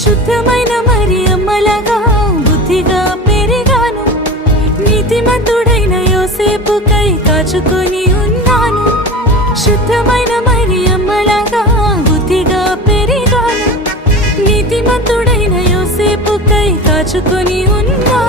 శుద్ధమైన మరియమ్మలాగా బుద్ధిగా పెరిగాను. నీతిమంతుడైన యోసేపుకై కాచుకొని ఉన్నాను. శుద్ధమైన మరియమ్మలాగా బుద్ధిగా పెరిగాను. నీతిమంతుడైన యోసేపుకై కాచుకొని ఉన్నాను.